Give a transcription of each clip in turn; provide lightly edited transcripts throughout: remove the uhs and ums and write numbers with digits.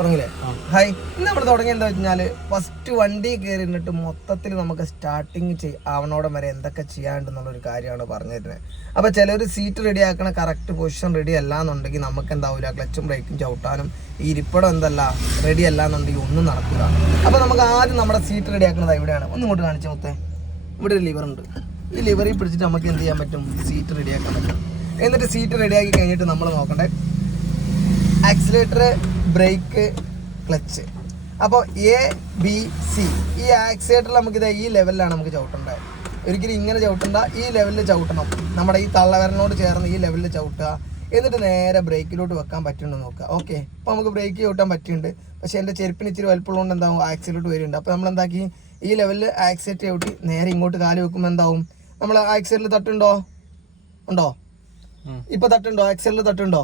തുടങ്ങില്ലേ? Hi, ഇന്ന് നമ്മൾ തുടങ്ങി എന്താ വെച്ചാൽ ഫസ്റ്റ് വണ്ടി കയറി നിന്നിട്ട് മൊത്തത്തിൽ നമുക്ക് സ്റ്റാർട്ടിങ് ആവണോടം വരെ എന്തൊക്കെ ചെയ്യാണ്ടെന്നുള്ളൊരു കാര്യമാണ് പറഞ്ഞു തരുന്നത്. അപ്പോൾ ചിലർ സീറ്റ് റെഡി ആക്കണ കറക്റ്റ് പൊസിഷൻ റെഡി അല്ല എന്നുണ്ടെങ്കിൽ നമുക്ക് എന്താവില്ല, ക്ലച്ചും ബ്രേക്കും ചവിട്ടാനും ഈ ഇരിപ്പിടം എന്തല്ല റെഡി അല്ല എന്നുണ്ടെങ്കിൽ ഒന്നും നടക്കില്ല. അപ്പോൾ നമുക്ക് ആദ്യം നമ്മുടെ സീറ്റ് റെഡി ആക്കുന്നത് എവിടെയാണ് ഒന്നും ഇങ്ങോട്ട് കാണിച്ച മൊത്തം. ഇവിടെ ഒരു ലിവർ ഉണ്ട്. ഈ ലിവറിൽ പിടിച്ചിട്ട് നമുക്ക് എന്ത് ചെയ്യാൻ പറ്റും, സീറ്റ് റെഡിയാക്കാൻ പറ്റും. എന്നിട്ട് സീറ്റ് റെഡിയാക്കി കഴിഞ്ഞിട്ട് നമ്മൾ നോക്കണ്ടേ ആക്സിലേറ്റർ, ബ്രേക്ക്, ക്ലച്ച്. അപ്പോൾ ABC ഈ ആക്സിലേറ്ററിൽ നമുക്കിത് ഈ ലെവലിലാണ് നമുക്ക് ചവിട്ടേണ്ടത്. ഒരിക്കലും ഇങ്ങനെ ചവിട്ടണ്ട, ഈ ലെവലിൽ ചവിട്ടണം. നമ്മുടെ ഈ തള്ളവരനോട് ചേർന്ന് ഈ ലെവലിൽ ചവിട്ടുക. എന്നിട്ട് നേരെ ബ്രേക്കിലോട്ട് വെക്കാൻ പറ്റുന്നുണ്ടോ നോക്കുക. ഓക്കെ, അപ്പോൾ നമുക്ക് ബ്രേക്ക് ചവിട്ടാൻ പറ്റുന്നുണ്ട്. പക്ഷേ എൻ്റെ ചെരുപ്പിന് ഇച്ചിരി വലുപ്പമുള്ളതുകൊണ്ട് എന്താവും, ആക്സിലേറ്റ് വരുന്നുണ്ട്. അപ്പോൾ നമ്മൾ എന്താക്കി, ഈ ലെവലിൽ ആക്സിലേറ്റ് ചവിട്ടി നേരെ ഇങ്ങോട്ട് കാല് വെക്കുമ്പോൾ എന്താവും, നമ്മൾ ആക്സിലേറ്ററിൽ തട്ടുണ്ടോ, ഉണ്ടോ? ഇപ്പൊ തട്ടുണ്ടോ, ആക്സിലേറ്ററിൽ തട്ടുണ്ടോ?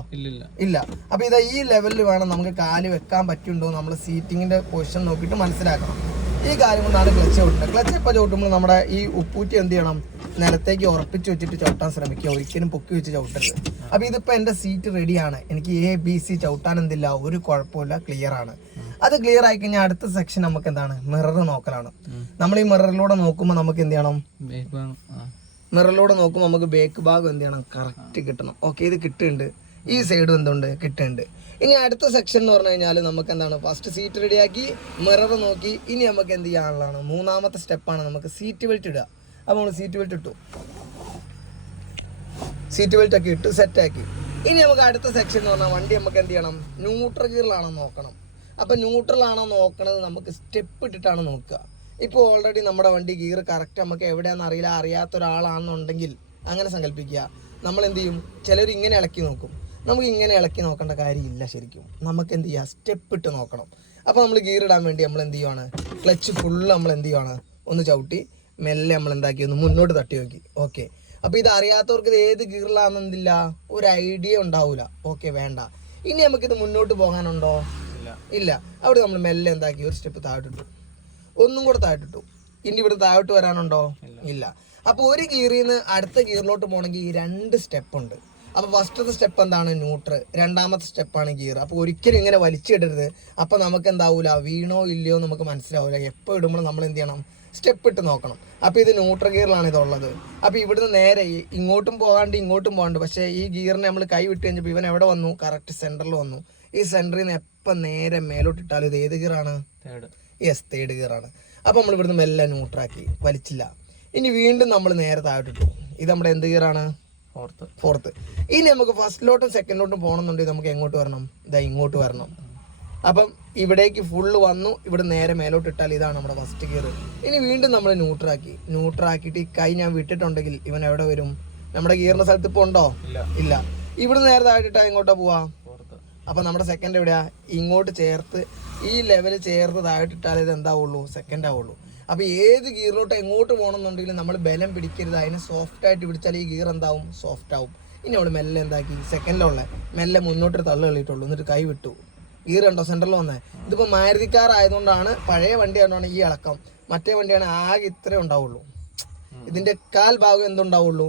ഇല്ല. അപ്പൊ ഇതാ ഈ ലെവലിൽ വേണം നമുക്ക് കാല് വെക്കാൻ പറ്റുണ്ടോ നമ്മൾ സീറ്റിങ്ങിന്റെ പൊസിഷൻ നോക്കിയിട്ട് മനസ്സിലാക്കണം. ഈ കാര്യം കൊണ്ടാണ് ക്ലച്ച് ചവിട്ടുന്നത്. ക്ലച്ച് എപ്പോൾ ചവിട്ടുമ്പോൾ നമ്മുടെ ഈ ഉപ്പൂറ്റി എന്ത് ചെയ്യണം, നിലത്തേക്ക് ഉറപ്പിച്ച് വെച്ചിട്ട് ചവിട്ടാൻ ശ്രമിക്കുക, ഒരിക്കലും പൊക്കി വെച്ച് ചവിട്ടരുത്. അപ്പൊ ഇതിപ്പോ എന്റെ സീറ്റ് റെഡിയാണ്, എനിക്ക് ABC ചവിട്ടാൻ എന്തില്ല, ഒരു കുഴപ്പമില്ല, ക്ലിയർ ആണ്. അത് ക്ലിയർ ആയി കഴിഞ്ഞാൽ അടുത്ത സെക്ഷൻ നമുക്ക് എന്താണ്, മിറർ നോക്കലാണ്. നമ്മൾ ഈ മിററിലൂടെ നോക്കുമ്പോൾ നമുക്ക് എന്ത് ചെയ്യണം, മിററിലൂടെ നോക്കുമ്പോൾ നമുക്ക് ബേക്ക് ഭാഗം എന്ത് ചെയ്യണം, കറക്റ്റ് കിട്ടണം. ഓക്കെ, ഇത് കിട്ടുന്നുണ്ട്. ഈ സൈഡും എന്തുണ്ട്, കിട്ടുന്നുണ്ട്. ഇനി അടുത്ത സെക്ഷൻ എന്ന് പറഞ്ഞു കഴിഞ്ഞാൽ നമുക്ക് എന്താണ്, ഫസ്റ്റ് സീറ്റ് റെഡിയാക്കി മിറർ നോക്കി. ഇനി നമുക്ക് എന്ത് ചെയ്യാനുള്ളതാണ്, മൂന്നാമത്തെ സ്റ്റെപ്പാണ് നമുക്ക് സീറ്റ് ബെൽറ്റ് ഇടുക. അപ്പോൾ നമ്മൾ സീറ്റ് ബെൽറ്റ് ഇട്ടു, സീറ്റ് ബെൽറ്റ് ഒക്കെ ഇട്ട് സെറ്റാക്കി. ഇനി നമുക്ക് അടുത്ത സെക്ഷൻ എന്ന് പറഞ്ഞാൽ വണ്ടി നമുക്ക് എന്ത് ചെയ്യണം, ന്യൂട്രൽ ഗിയറിലാണോ നോക്കണം. അപ്പം ന്യൂട്രലാണോ നോക്കണത് നമുക്ക് സ്റ്റെപ്പ് ഇട്ടിട്ടാണ് നോക്കുക. ഇപ്പോൾ ഓൾറെഡി നമ്മുടെ വണ്ടി ഗിയർ കറക്റ്റ് നമുക്ക് എവിടെയാണെന്ന് അറിയില്ല, അറിയാത്ത ഒരാളാണെന്നുണ്ടെങ്കിൽ അങ്ങനെ സങ്കല്പിക്കുക. നമ്മൾ എന്ത് ചെയ്യും, ചിലർ ഇങ്ങനെ ഇളക്കി നോക്കും. നമുക്ക് ഇങ്ങനെ ഇളക്കി നോക്കേണ്ട കാര്യമില്ല. ശരിക്കും നമുക്ക് എന്ത് ചെയ്യുക, സ്റ്റെപ്പ് ഇട്ട് നോക്കണം. അപ്പോൾ നമ്മൾ ഗിയർ ഇടാൻ വേണ്ടി നമ്മൾ എന്ത് ചെയ്യുവാണ്, ക്ലച്ച് ഫുള്ള് നമ്മൾ എന്ത് ചെയ്യുവാണ്, ഒന്ന് ചവിട്ടി മെല്ലെ നമ്മൾ എന്താക്കി ഒന്ന് മുന്നോട്ട് തട്ടി നോക്കി. ഓക്കെ, അപ്പോൾ ഇത് അറിയാത്തവർക്ക് ഇത് ഏത് ഗിയറിലാണെന്നില്ല ഒരു ഐഡിയ ഉണ്ടാവില്ല. ഓക്കെ, വേണ്ട. ഇനി നമുക്കിത് മുന്നോട്ട് പോകാനുണ്ടോ, ഇല്ല. അവിടെ നമ്മൾ മെല്ലെ എന്താക്കി ഒരു സ്റ്റെപ്പ് താഴോട്ടിട്ടു, ഒന്നും കൂടെ താഴോട്ടിട്ടു. ഇനി ഇവിടെ താഴോട്ട് വരാനുണ്ടോ, ഇല്ല. അപ്പോൾ ഒരു ഗിയറിൽ നിന്ന് അടുത്ത ഗിയറിലോട്ട് പോകണമെങ്കിൽ ഈ 2 സ്റ്റെപ്പ് ഉണ്ട്. അപ്പോൾ ഫസ്റ്റത്തെ സ്റ്റെപ്പ് എന്താണ്, ന്യൂട്രൽ. രണ്ടാമത്തെ സ്റ്റെപ്പാണ് ഗിയർ. അപ്പോൾ ഒരിക്കലും ഇങ്ങനെ വലിച്ചിടരുത്. അപ്പോൾ നമുക്ക് എന്താവില്ല, വീണോ ഇല്ലയോ നമുക്ക് മനസ്സിലാവില്ല. എപ്പോൾ ഇടുമ്പോൾ നമ്മൾ എന്ത് ചെയ്യണം, സ്റ്റെപ്പ് ഇട്ട് നോക്കണം. അപ്പോൾ ഇത് ന്യൂട്രൽ ഗിയറിലാണ് ഇതുള്ളത്. അപ്പോൾ ഇവിടുന്ന് നേരെ ഇങ്ങോട്ടും പോകാണ്ട് ഇങ്ങോട്ടും പോകാണ്ട്. പക്ഷേ ഈ ഗിയറിനെ നമ്മൾ കൈ വിട്ട് കഴിഞ്ഞപ്പോൾ ഇവൻ എവിടെ വന്നു, കറക്റ്റ് സെൻറ്ററിൽ വന്നു. ഈ സെൻറ്ററിൽ നിന്ന് എപ്പം നേരെ മേലോട്ടിട്ടാലും ഇത് ഏത് ഗിയറാണ്, യെസ്, തേർഡ് ഗിയറാണ്. അപ്പോൾ നമ്മൾ ഇവിടുന്ന് മെല്ലെ ന്യൂട്രാക്കി, വലിച്ചില്ല. ഇനി വീണ്ടും നമ്മൾ നേരെ താഴോട്ടിട്ടു. ഇത് നമ്മുടെ എന്ത് ഗിയറാണ്, ഫോർത്ത്. ഇനി നമുക്ക് ഫസ്റ്റിലോട്ടും സെക്കൻഡിലോട്ടും പോകണമെന്നുണ്ടെങ്കിൽ നമുക്ക് എങ്ങോട്ട് വരണം, ഇതാ ഇങ്ങോട്ട് വരണം. അപ്പം ഇവിടേക്ക് ഫുള്ള് വന്നു. ഇവിടെ നേരെ മേലോട്ട് ഇട്ടാൽ ഇതാണ് നമ്മുടെ ഫസ്റ്റ് ഗിയർ. ഇനി വീണ്ടും നമ്മൾ ന്യൂട്രാക്കിയിട്ട് ഈ കൈ ഞാൻ വിട്ടിട്ടുണ്ടെങ്കിൽ ഇവൻ എവിടെ വരും, നമ്മുടെ ഗിയറിന്റെ സ്ഥലത്ത് ഇപ്പോൾ ഉണ്ടോ, ഇല്ല. ഇവിടെ നേരെ താഴോട്ടിട്ടാ എങ്ങോട്ടാ പോവാ, അപ്പം നമ്മുടെ സെക്കൻഡ് എവിടെയാ, ഇങ്ങോട്ട് ചേർത്ത് ഈ ലെവല് ചേർത്ത് താഴോട്ടിട്ടാൽ ഇത് എന്താവുള്ളൂ, സെക്കൻഡ് ആവുള്ളൂ. അപ്പോൾ ഏത് ഗിയറിലോട്ട് എങ്ങോട്ട് പോകണമെന്നുണ്ടെങ്കിലും നമ്മൾ ബലം പിടിക്കരുത്. അതിനെ സോഫ്റ്റായിട്ട് പിടിച്ചാൽ ഈ ഗിയർ എന്താവും, സോഫ്റ്റ് ആവും. ഇനി നമ്മൾ മെല്ലെ എന്താക്കി, സെക്കൻഡിലുള്ള മെല്ലെ മുന്നോട്ട് തള്ളു കളിയിട്ടുള്ളൂ. എന്നിട്ട് കൈ വിട്ടു. ഗിയർ കണ്ടോ സെൻറ്ററിൽ വന്നേ. ഇതിപ്പോൾ മാരുതിക്കാറായതുകൊണ്ടാണ്, പഴയ വണ്ടി ആയതുകൊണ്ടാണ് ഈ ഇളക്കം. മറ്റേ വണ്ടിയാണ് ആകെ ഇത്രേ ഉണ്ടാവുള്ളൂ. ഇതിൻ്റെ കാൽ ഭാഗം എന്തുണ്ടാവുള്ളൂ,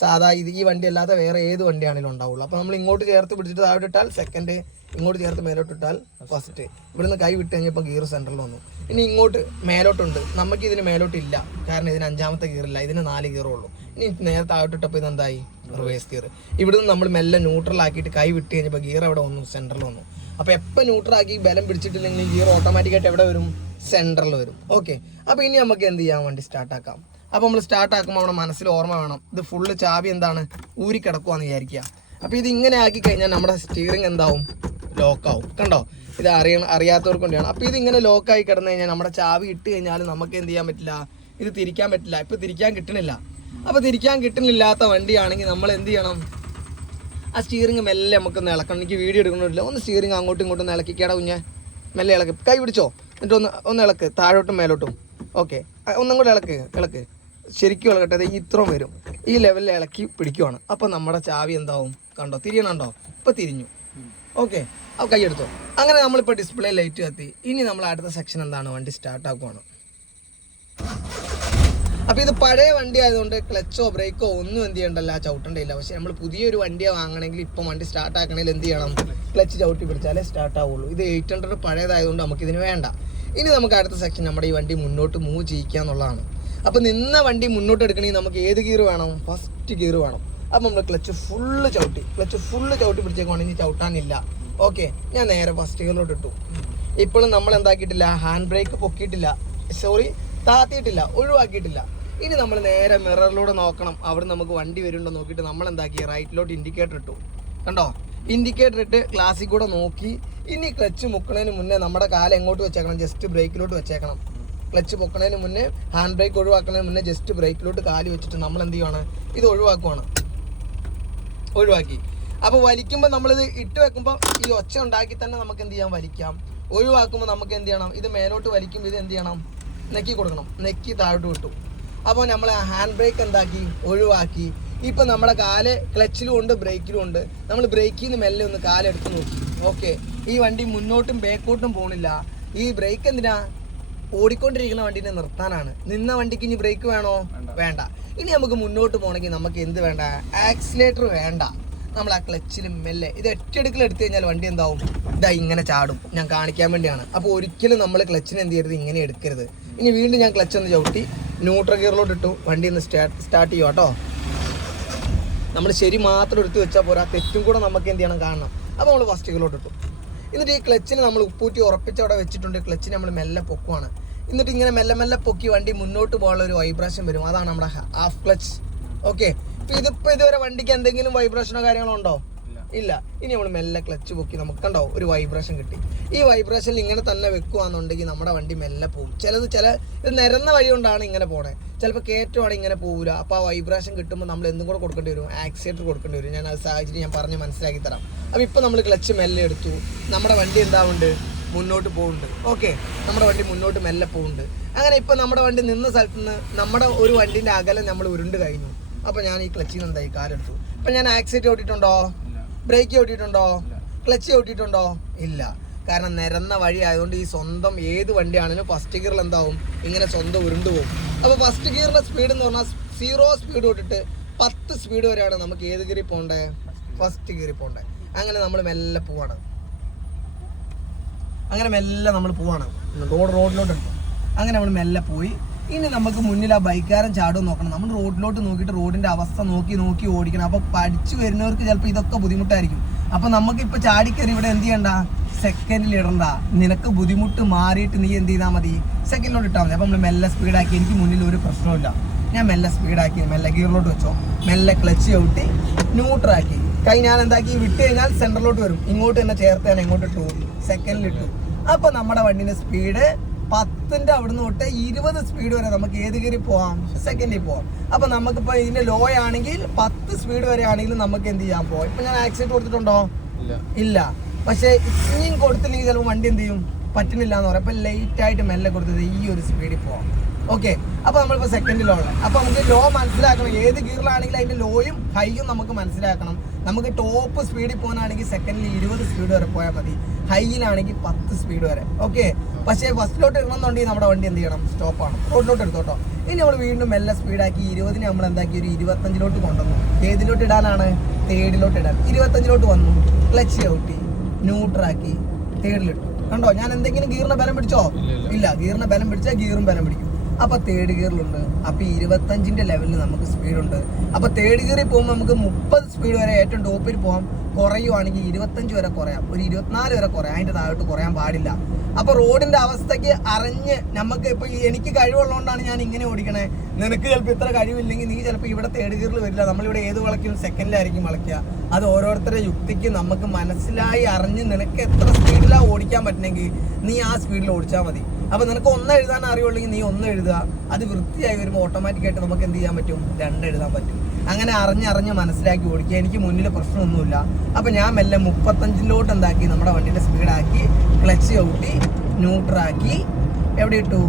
സാധാ ഈ വണ്ടി അല്ലാതെ വേറെ ഏത് വണ്ടിയാണെങ്കിലും ഉണ്ടാവുള്ളൂ. അപ്പോൾ നമ്മൾ ഇങ്ങോട്ട് ചേർത്ത് പിടിച്ചിട്ട് താഴോട്ടിട്ടാൽ സെക്കൻഡ്, ഇങ്ങോട്ട് ചേർത്ത് മേലോട്ടിട്ടാൽ ഫസ്റ്റ്. ഇവിടുന്ന് കൈ വിട്ട് കഴിഞ്ഞപ്പോൾ ഗിയർ സെൻറ്ററിൽ വന്നു. ഇനി ഇങ്ങോട്ട് മേലോട്ടുണ്ട്. നമുക്ക് ഇതിന് മേലോട്ടില്ല, കാരണം ഇതിന് 5ാമത്തെ ഗിയറില്ല, ഇതിന് 4 ഗിയറേ ഉള്ളൂ. ഇനി നേരെ താഴോട്ടിട്ടപ്പോൾ ഇതെന്തായി, റിവേഴ്സ് ഗിയർ. ഇവിടുന്ന് നമ്മൾ മെല്ലെ ന്യൂട്രൽ ആക്കിയിട്ട് കൈ വിട്ട് കഴിഞ്ഞപ്പോൾ ഗിയർ എവിടെ വന്നു, സെൻറ്ററിൽ വന്നു. അപ്പോൾ എപ്പോൾ ന്യൂട്രലാക്കി ബലം പിടിച്ചിട്ടില്ലെങ്കിൽ ഗിയർ ഓട്ടോമാറ്റിക്കായിട്ട് എവിടെ വരും, സെൻറ്ററിൽ വരും. ഓക്കെ, അപ്പോൾ ഇനി നമുക്ക് എന്ത് ചെയ്യാൻ വേണ്ടി സ്റ്റാർട്ടാക്കാം. അപ്പോൾ നമ്മൾ സ്റ്റാർട്ടാക്കുമ്പോൾ നമ്മുടെ മനസ്സിൽ ഓർമ്മ വേണം, ഇത് ഫുള്ള് ചാവി എന്താണ്, ഊരിക്കിടക്കുവാന്ന് വിചാരിക്കുക. അപ്പോൾ ഇത് ഇങ്ങനെ ആക്കി കഴിഞ്ഞാൽ നമ്മുടെ സ്റ്റിയറിംഗ് എന്താവും, ലോക്കാവും. കണ്ടോ, ഇത് അറിയാത്തവർക്ക് വേണ്ടിയാണ്. അപ്പോൾ ഇതിങ്ങനെ ലോക്കായി കിടന്നു കഴിഞ്ഞാൽ നമ്മുടെ ചാവി ഇട്ട് കഴിഞ്ഞാൽ നമുക്ക് എന്ത് ചെയ്യാൻ പറ്റില്ല, ഇത് തിരിക്കാൻ പറ്റില്ല. ഇപ്പോൾ തിരിക്കാൻ കിട്ടണില്ല. അപ്പോൾ തിരിക്കാൻ കിട്ടണില്ലാത്ത വണ്ടിയാണെങ്കിൽ നമ്മൾ എന്ത് ചെയ്യണം, ആ സ്റ്റിയറിംഗ് മെല്ലെ നമുക്കൊന്ന് ഇളക്കണം. എനിക്ക് വീഡിയോ എടുക്കണില്ല, ഒന്ന് സ്റ്റിയറിംഗ് അങ്ങോട്ടും ഇങ്ങോട്ടും ഇളക്കിക്കേടാ കുഞ്ഞെ, മെല്ലെ ഇളക്ക്, കൈ പിടിച്ചോ, എന്നിട്ട് ഒന്ന് ഇളക്ക്, താഴോട്ടും മേലോട്ടും. ഓക്കെ, ഒന്നും കൂടെ ഇളക്ക്, ശരിക്കും ഇളകട്ടെ. ഇത്രയും വരും, ഈ ലെവലിൽ ഇളക്കി പിടിക്കുവാണ്. അപ്പോൾ നമ്മുടെ ചാവി എന്താവും, കണ്ടോ, തിരിയണുണ്ടോ, ഇപ്പോൾ തിരിഞ്ഞു. ഓക്കെ, അപ്പോൾ കൈയെടുത്തോ. അങ്ങനെ നമ്മളിപ്പോൾ ഡിസ്പ്ലേ ലൈറ്റ് കത്തി. ഇനി നമ്മൾ അടുത്ത സെക്ഷൻ എന്താണ്, വണ്ടി സ്റ്റാർട്ടാക്കുവാണ്. അപ്പോൾ ഇത് പഴയ വണ്ടി ആയതുകൊണ്ട് ക്ലച്ചോ ബ്രേക്കോ ഒന്നും എന്ത് ചെയ്യണ്ടല്ല, ചവിട്ടേണ്ടില്ല. പക്ഷെ നമ്മൾ പുതിയൊരു വണ്ടിയെ വാങ്ങണമെങ്കിൽ ഇപ്പം വണ്ടി സ്റ്റാർട്ട് ആക്കണമെങ്കിൽ എന്ത് ചെയ്യണം, ക്ലച്ച് ചവിട്ടി പിടിച്ചാലേ സ്റ്റാർട്ട് ആവുള്ളൂ. ഇത് 800 പഴയതായതുകൊണ്ട് നമുക്കിതിന് വേണ്ട. ഇനി നമുക്ക് അടുത്ത സെക്ഷൻ നമ്മുടെ ഈ വണ്ടി മുന്നോട്ട് മൂവ് ചെയ്യിക്കുക എന്നുള്ളതാണ്. അപ്പോൾ നിന്ന വണ്ടി മുന്നോട്ട് എടുക്കണമെങ്കിൽ നമുക്ക് ഏത് ഗിയർ വേണം, ഫസ്റ്റ് ഗിയർ വേണം. അപ്പോൾ നമ്മൾ ക്ലച്ച് ഫുള്ള് ചവിട്ടി പിടിച്ചേക്കുവാണെങ്കിൽ ചവിട്ടാനില്ല. ഓക്കെ, ഞാൻ നേരെ ഫസ്റ്റ് ഗിയറിലോട്ട് ഇട്ടു. ഇപ്പോഴും നമ്മൾ എന്താക്കിയിട്ടില്ല, ഹാൻഡ് ബ്രേക്ക് പൊക്കിയിട്ടില്ല, താത്തിയിട്ടില്ല, ഒഴിവാക്കിയിട്ടില്ല. ഇനി നമ്മൾ നേരെ മിററിലൂടെ നോക്കണം, അവിടെ നമുക്ക് വണ്ടി വരുന്നുണ്ടോ നോക്കിയിട്ട് നമ്മൾ എന്താക്കി റൈറ്റിലോട്ട് ഇൻഡിക്കേറ്റർ ഇട്ടു. കണ്ടോ, ഇൻഡിക്കേറ്റർ ഇട്ട് ക്ലാസ്സിൽ കൂടെ നോക്കി. ഇനി ക്ലച്ച് മുക്കണതിന് മുന്നേ നമ്മുടെ കാല് എങ്ങോട്ട് വെച്ചേക്കണം, ജസ്റ്റ് ബ്രേക്കിലോട്ട് വെച്ചേക്കണം. ക്ലച്ച് പൊക്കണതിന് മുന്നേ, ഹാൻഡ് ബ്രേക്ക് ഒഴിവാക്കുന്നതിന് മുന്നേ ജസ്റ്റ് ബ്രേക്കിലോട്ട് കാല് വെച്ചിട്ട് നമ്മൾ എന്ത് ചെയ്യുവാണ്, ഇത് ഒഴിവാക്കി. അപ്പോൾ വലിക്കുമ്പോൾ നമ്മളിത് ഇട്ട് വെക്കുമ്പോൾ ഈ ഒച്ച ഉണ്ടാക്കി തന്നെ നമുക്ക് എന്ത് ചെയ്യാം, വലിക്കാം. ഒഴിവാക്കുമ്പോൾ നമുക്ക് എന്ത് ചെയ്യണം, ഇത് മേലോട്ട് വലിക്കുമ്പോൾ ഇത് എന്ത് ചെയ്യണം, നെക്കി കൊടുക്കണം. നെക്കി താഴോട്ട് വിട്ടു. അപ്പോൾ നമ്മൾ ഹാൻഡ് ബ്രേക്ക് എന്താക്കി, ഒഴിവാക്കി. ഇപ്പം നമ്മുടെ കാല് ക്ലച്ചിലും ഉണ്ട് ബ്രേക്കിലും ഉണ്ട്. നമ്മൾ ബ്രേക്കിൽ നിന്ന് മെല്ലെ ഒന്ന് കാലെടുത്ത് നോക്കി. ഓക്കെ, ഈ വണ്ടി മുന്നോട്ടും ബാക്കോട്ടും പോകണില്ല. ഈ ബ്രേക്ക് എന്തിനാ, ഓടിക്കൊണ്ടിരിക്കുന്ന വണ്ടീനെ നിർത്താനാണ്. നിന്ന വണ്ടിക്ക് ഇനി ബ്രേക്ക് വേണോ, വേണ്ട. ഇനി നമുക്ക് മുന്നോട്ട് പോകണമെങ്കിൽ നമുക്ക് എന്ത് വേണ്ട, ആക്സിലേറ്റർ വേണ്ട. നമ്മൾ ആ ക്ലച്ചിലും മെല്ലെ ഇത് ഒറ്റയെടുക്കൽ എടുത്തു കഴിഞ്ഞാൽ വണ്ടി എന്താവും, ഇതാ ഇങ്ങനെ ചാടും. ഞാൻ കാണിക്കാൻ വേണ്ടിയാണ്. അപ്പോൾ ഒരിക്കലും നമ്മൾ ക്ലച്ചിന് എന്ത് ചെയ്യരുത്, ഇങ്ങനെ എടുക്കരുത്. ഇനി വീണ്ടും ഞാൻ ക്ലച്ച് ഒന്ന് ചവിട്ടി ന്യൂട്രൽ ഗിയറിലോട്ട് ഇട്ടു. വണ്ടി ഒന്ന് സ്റ്റാർട്ട് ചെയ്യുക കേട്ടോ. നമ്മൾ ശരി മാത്രം എടുത്ത് വെച്ചാൽ പോരാ, തെറ്റും കൂടെ നമുക്ക് എന്ത് ചെയ്യണം, കാണണം. അപ്പോൾ നമ്മൾ ഫസ്റ്റ് ഗിയറിലോട്ട് ഇട്ടു. എന്നിട്ട് ഈ ക്ലച്ചിന് നമ്മൾ ഉപ്പൂറ്റി ഉറപ്പിച്ച് അവിടെ വെച്ചിട്ടുണ്ട്. ക്ലച്ചിന് നമ്മൾ മെല്ലെ പൊക്കുവാണ്. എന്നിട്ട് ഇങ്ങനെ മെല്ലെ പൊക്കി വണ്ടി മുന്നോട്ട് പോകാനുള്ള ഒരു വൈബ്രേഷൻ വരും. അതാണ് നമ്മുടെ ഹാഫ് ക്ലച്ച്. ഓക്കെ, ഇതിപ്പോൾ ഇതുവരെ വണ്ടിക്ക് എന്തെങ്കിലും വൈബ്രേഷനോ കാര്യങ്ങളോ ഉണ്ടോ, ഇല്ല. ഇനി നമ്മൾ മെല്ലെ ക്ലച്ച് പൊക്കി, നമുക്ക് കണ്ടോ ഒരു വൈബ്രേഷൻ കിട്ടി. ഈ വൈബ്രേഷനിൽ ഇങ്ങനെ തന്നെ വെക്കുകയാണെന്നുണ്ടെങ്കിൽ നമ്മുടെ വണ്ടി മെല്ലെ പോകും. ഇത് നിരന്ന വഴി കൊണ്ടാണ് ഇങ്ങനെ പോണേ. ചിലപ്പോൾ കയറ്റമാണ് ഇങ്ങനെ പോകില്ല. അപ്പോൾ ആ വൈബ്രേഷൻ കിട്ടുമ്പോൾ നമ്മൾ എന്തും കൂടെ കൊടുക്കേണ്ടി വരും, ആക്സിലേറ്റർ കൊടുക്കേണ്ടി വരും. ഞാൻ അത് സാഹചര്യം ഞാൻ പറഞ്ഞ് മനസ്സിലാക്കി തരാം. അപ്പോൾ ഇപ്പോൾ നമ്മൾ ക്ലച്ച് മെല്ലെ എടുത്തു. നമ്മുടെ വണ്ടി എന്താവുന്നുണ്ട്, മുന്നോട്ട് പോകുന്നുണ്ട്. ഓക്കെ, നമ്മുടെ വണ്ടി മുന്നോട്ട് മെല്ലെ പോകുന്നുണ്ട്. അങ്ങനെ ഇപ്പോൾ നമ്മുടെ വണ്ടി നിന്ന സ്ഥലത്ത് നിന്ന് നമ്മുടെ ഒരു വണ്ടീൻ്റെ അകലം നമ്മൾ ഉരുണ്ട് കഴിഞ്ഞു. അപ്പോൾ ഞാൻ ഈ ക്ലച്ചിൽ നിന്ന് എന്തായി കാലെടുത്തു. അപ്പം ഞാൻ ആക്സിലേറ്റർ ഓട്ടിട്ടുണ്ടോ, ബ്രേക്ക് ചവിട്ടിയിട്ടുണ്ടോ, ക്ലച്ച് ചവിട്ടിയിട്ടുണ്ടോ, ഇല്ല. കാരണം നിരന്ന വഴി ആയതുകൊണ്ട് ഈ സ്വന്തം ഏത് വണ്ടിയാണെങ്കിലും ഫസ്റ്റ് ഗിയറിൽ എന്താവും, ഇങ്ങനെ സ്വന്തം ഉരുണ്ട് പോകും. അപ്പോൾ ഫസ്റ്റ് ഗിയറിൻ്റെ സ്പീഡ് എന്ന് പറഞ്ഞാൽ 0 സ്പീഡ് തൊട്ടിട്ട് 10 സ്പീഡ് വരെയാണ് നമുക്ക് ഏത് ഗിയറിൽ പോകണ്ടേ, ഫസ്റ്റ് ഗിയറിൽ പോകണ്ടേ. അങ്ങനെ നമ്മൾ മെല്ലെ പോവാണ്. റോഡിലോട്ടുണ്ട്. അങ്ങനെ നമ്മൾ മെല്ലെ പോയി. ഇനി നമുക്ക് മുന്നിൽ ആ ബൈക്കാരൻ ചാടും നോക്കണം. നമ്മൾ റോഡിലോട്ട് നോക്കിയിട്ട് റോഡിൻ്റെ അവസ്ഥ നോക്കി ഓടിക്കണം. അപ്പോൾ പഠിച്ചു വരുന്നവർക്ക് ചിലപ്പോൾ ഇതൊക്കെ ബുദ്ധിമുട്ടായിരിക്കും. അപ്പോൾ നമുക്കിപ്പോൾ ചാടിക്കറി ഇവിടെ എന്ത് ചെയ്യണ്ട, സെക്കൻഡിൽ ഇടണ്ട. നിനക്ക് ബുദ്ധിമുട്ട് മാറിയിട്ട് നീ എന്ത് ചെയ്താൽ മതി, സെക്കൻഡിലോട്ട് ഇട്ടാൽ മതി. അപ്പോൾ നമ്മൾ മെല്ലെ സ്പീഡാക്കി, എനിക്ക് മുന്നിൽ ഒരു പ്രശ്നമില്ല. ഞാൻ മെല്ലെ സ്പീഡാക്കി മെല്ലെ ഗിയറിലോട്ട് വെച്ചോ, മെല്ലെ ക്ലച്ച് ചവിട്ടി ന്യൂട്രാക്കി. കൈ ഞാൻ എന്താക്കി വിട്ട് കഴിഞ്ഞാൽ സെൻറ്ററിലോട്ട് വരും. ഇങ്ങോട്ട് തന്നെ ചേർത്ത് ഞാൻ എങ്ങോട്ട് ഇട്ടു, സെക്കൻഡിലിട്ടു. അപ്പോൾ നമ്മുടെ വണ്ടിൻ്റെ സ്പീഡ് 10ൻ്റെ അവിടുന്ന് തൊട്ട് 20 സ്പീഡ് വരെ നമുക്ക് ഏത് ഗിയറിൽ പോവാം, സെക്കൻഡിൽ പോവാം. അപ്പോൾ നമുക്കിപ്പോൾ ഇതിൻ്റെ ലോ ആണെങ്കിൽ 10 സ്പീഡ് വരെ ആണെങ്കിലും നമുക്ക് എന്ത് ചെയ്യാൻ പോവാം. ഇപ്പം ഞാൻ ആക്സിഡൻറ്റ് കൊടുത്തിട്ടുണ്ടോ, ഇല്ല. പക്ഷേ ഇനിയും കൊടുത്തില്ലെങ്കിൽ ചിലപ്പോൾ വണ്ടി എന്ത് ചെയ്യും, പറ്റുന്നില്ല എന്ന് പറയാം. അപ്പോൾ ലേറ്റായിട്ട് മെല്ലെ കൊടുത്തത് ഈ ഒരു സ്പീഡിൽ പോവാം. ഓക്കെ, അപ്പോൾ നമ്മളിപ്പോൾ സെക്കൻഡിലുള്ള. അപ്പോൾ നമുക്ക് ലോ മനസ്സിലാക്കണം. ഏത് ഗിയറിലാണെങ്കിലും അതിൻ്റെ ലോയും ഹൈയും നമുക്ക് മനസ്സിലാക്കണം. നമുക്ക് ടോപ്പ് സ്പീഡിൽ പോകാനാണെങ്കിൽ സെക്കൻഡിൽ 20 സ്പീഡ് വരെ പോയാൽ മതി, ഹൈയിലാണെങ്കിൽ 10 സ്പീഡ് വരെ. ഓക്കെ, പക്ഷേ ഫസ്റ്റിലോട്ട് ഇടണമെന്നുണ്ടെങ്കിൽ നമ്മുടെ വണ്ടി എന്ത് ചെയ്യണം, സ്റ്റോപ്പാണ്. റോഡിലോട്ട് എടുത്തോട്ടോ. ഇനി നമ്മൾ വീണ്ടും മെല്ലെ സ്പീഡാക്കി 20 നമ്മൾ എന്താക്കി ഒരു 25ലോട്ട് കൊണ്ടുവന്നു. ഏതിലോട്ട് ഇടാനാണ്, തേർഡിലോട്ട് ഇടാൻ. 25ലോട്ട് വന്നു, ക്ലച്ച് ചവിട്ടി ന്യൂട്രാക്കി തേർഡിലിട്ടു. കണ്ടോ, ഞാൻ എന്തെങ്കിലും ഗിയറിനെ ബലം പിടിച്ചോ, ഇല്ല. ഗിയറിനെ ബലം പിടിച്ചാൽ ഗിയറും ബലം പിടിക്കും. അപ്പോൾ തേർഡ് ഗിയറിലുണ്ട്. അപ്പോൾ 25ൻ്റെ ലെവലിൽ നമുക്ക് സ്പീഡുണ്ട്. അപ്പോൾ തേർഡ് ഗിയറിൽ പോകുമ്പോൾ നമുക്ക് 30 സ്പീഡ് വരെ ഏറ്റവും ടോപ്പിൽ പോകാം. കുറയുവാണെങ്കിൽ 25 വരെ കുറയാം, ഒരു 24 വരെ കുറയാം. അതിൻ്റെ താഴോട്ട് കുറയാൻ പാടില്ല. അപ്പോൾ റോഡിൻ്റെ അവസ്ഥയ്ക്ക് അറിഞ്ഞ് നമുക്ക് ഇപ്പോൾ എനിക്ക് കഴിവുള്ളതുകൊണ്ടാണ് ഞാൻ ഇങ്ങനെ ഓടിക്കണേ. നിനക്ക് ചിലപ്പോൾ ഇത്ര കഴിവില്ലെങ്കിൽ നീ ചിലപ്പോൾ ഇവിടെ തേർഡ് ഗിയറിൽ വരില്ല. നമ്മളിവിടെ ഏത് വളയ്ക്കും, സെക്കൻഡിലായിരിക്കും വളയ്ക്കുക. അത് ഓരോരുത്തരുടെ യുക്തിക്ക് നമുക്ക് മനസ്സിലായി അറിഞ്ഞ് നിനക്ക് എത്ര സ്പീഡിലാണ് ഓടിക്കാൻ പറ്റുന്നെങ്കിൽ നീ ആ സ്പീഡിൽ ഓടിച്ചാൽ മതി. അപ്പോൾ നിനക്ക് 1 എഴുതാൻ അറിയുള്ളെങ്കിൽ നീ 1 എഴുതുക. അത് വൃത്തിയായി വരുമ്പോൾ ഓട്ടോമാറ്റിക്കായിട്ട് നമുക്ക് എന്ത് ചെയ്യാൻ പറ്റും, 2 എഴുതാൻ പറ്റും. അങ്ങനെ അറിഞ്ഞ് മനസ്സിലാക്കി ഓടിക്കുക. എനിക്ക് മുന്നിൽ പ്രശ്നമൊന്നുമില്ല. അപ്പോൾ ഞാൻ മെല്ലെ 35ലോട്ട് എന്താക്കി, നമ്മുടെ വണ്ടിയുടെ സ്പീഡാക്കി ക്ലച്ച് ചവിട്ടി ന്യൂട്രാക്കി എവിടെ ഇട്ടു,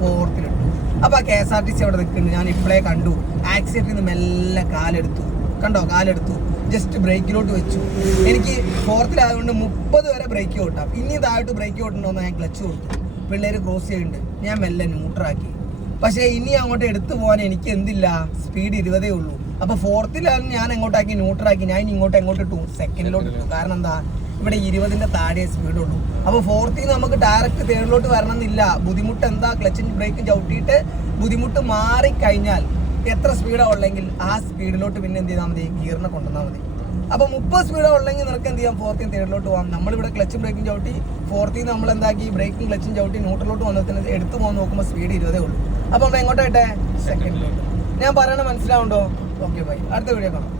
4ത്തിലിട്ടു. അപ്പോൾ ആ KSRTC അവിടെ നിൽക്കുന്നുണ്ട്. ഞാൻ ഇപ്പോഴേ കണ്ടു. ആക്സിഡൻറ്റിൽ നിന്ന് മെല്ലെ കാലെടുത്തു. കണ്ടോ, കാലെടുത്തു. ജസ്റ്റ് ബ്രേക്കിലോട്ട് വെച്ചു. എനിക്ക് 4ത്തിലായതുകൊണ്ട് 30 വരെ ബ്രേക്ക് ഓട്ടാം. ഇനി താഴോട്ട് ബ്രേക്ക് ഓട്ടണമെന്ന് ഞാൻ ക്ലച്ച് കൊടുത്തു. പിള്ളേർ ക്രോസ് ചെയ്യുന്നുണ്ട്. ഞാൻ മെല്ലെ ന്യൂട്രാക്കി. പക്ഷേ ഇനി അങ്ങോട്ട് എടുത്തു പോകാൻ എനിക്ക് എന്തില്ല, സ്പീഡ് 20 ഉള്ളൂ. അപ്പൊ ഫോർത്തിലാണ് ഞാൻ എങ്ങോട്ടാക്കി, ന്യൂട്രലാക്കി. ഞാൻ എങ്ങോട്ട് ഇട്ടു, സെക്കൻഡിലോട്ട് ഇട്ടു. കാരണം എന്താ, ഇവിടെ 20ന്റെ താഴെ സ്പീഡ് ഉള്ളൂ. അപ്പൊ ഫോർത്തിൽ നിന്ന് നമുക്ക് ഡയറക്റ്റ് തേർഡിലോട്ട് വരണം എന്നില്ല. ബുദ്ധിമുട്ട് എന്താ, ക്ലച്ചും ബ്രേക്കും ചവിട്ടിയിട്ട് ബുദ്ധിമുട്ട് മാറിക്കഴിഞ്ഞാൽ എത്ര സ്പീഡാണ് ഉള്ളെങ്കിൽ ആ സ്പീഡിലോട്ട് പിന്നെ എന്ത് ചെയ്താൽ മതി, ഗിയറിനെ കൊണ്ടുവന്നാൽ മതി. അപ്പൊ 30 സ്പീഡാണ് ഉള്ളെങ്കിൽ നിനക്ക് എന്ത് ചെയ്യാം, ഫോർത്തിൽ തേർഡിലോട്ട് പോകാം. നമ്മളിവിടെ ക്ലച്ചും ബ്രേക്കും ചവിട്ടി ഫോർത്തിൽ നിന്ന് നമ്മൾ എന്താക്കി, ബ്രേക്കും ക്ലച്ചും ചവിട്ടി ന്യൂട്രലോട്ട് വന്നതിന് എടുത്തു പോകാൻ നോക്കുമ്പോൾ സ്പീഡ് 20 ഉള്ളൂ. അപ്പൊ നമ്മൾ എങ്ങോട്ടായിട്ടെ, സെക്കൻഡിലോട്ട്. ഞാൻ പറയണ മനസ്സിലാവുണ്ടോ? ഓക്കെ ബൈ, അടുത്ത വീഡിയോ കാണാം.